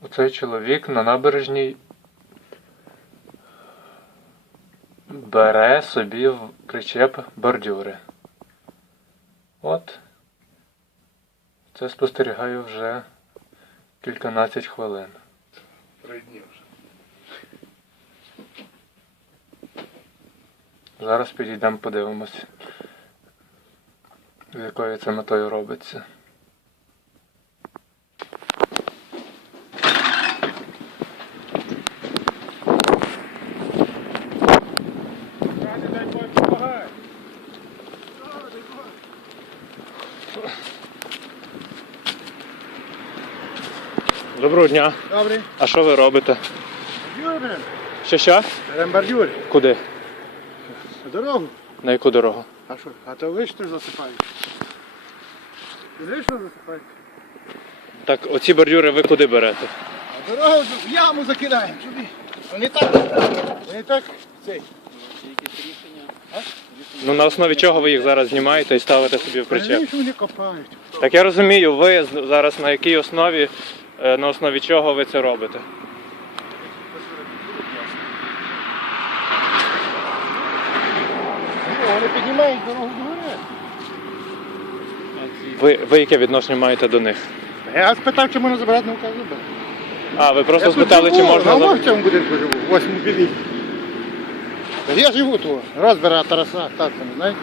Оцей чоловік на набережній бере собі в причеп бордюри. От. Це спостерігаю вже кільканадцять хвилин. Три дні вже. Зараз підійдемо подивимось, з якою це метою робиться. Доброго дня. Добре. А що ви робите? Юрій, Що що? беремо бордюр. Куди? На дорогу. На яку дорогу? А що? А то ви що засипаєте? Ви що засипаєте? Так, оці бордюри ви куди берете? А дорогу в яму закидаємо сюди. Вони так. Вони так. Цей. Ну на основі чого ви їх зараз знімаєте і ставите собі в причеп? Вони копають. Так я розумію, ви зараз на якій основі, на основі чого ви це робите? Ну, Вони піднімають дорогу до. Ви, ви яке відношення маєте до них? Я спитав, чи можна забрати на указу. А, ви просто Я тут спитали, чи живу, можна. Ось в цьому будинку живу, в восьмому під'їзді. Я живу тут, розбира Тараса, так знаєш?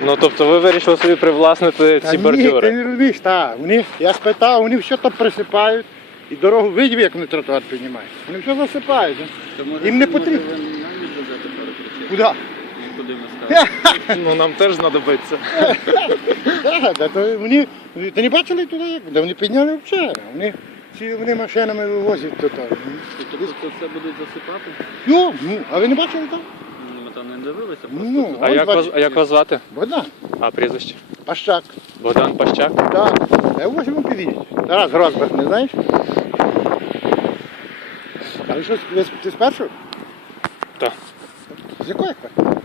Ну тобто ви вирішили собі привласнити ці Та Ні, ти не розумієш, так. Вони, я спитав, вони все там присипають. І дорогу видів, як вони тротуар піднімають. Вони все засипають. да. Їм не потрібно. Куди? Куди ми ставимо? Ну нам теж знадобиться. Да, то вони, ти не бачили туди, як? Да вони підняли вчора. Вони, ці, вони машинами вивозять тут. Тобто це все будуть засипати? Ну, ну, а ви не бачили там? Там не дивилися, просто Ну, А як вас, а як вас звати? Богдан, А прізвище? Пащак. Богдан Пащак? Так, я в восьмому під'їзді. Тарас Грозберг, не знаєш? А ви що, ви, ти з першого? Так. З якої квартири?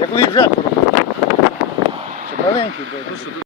Я коли вже маленький був.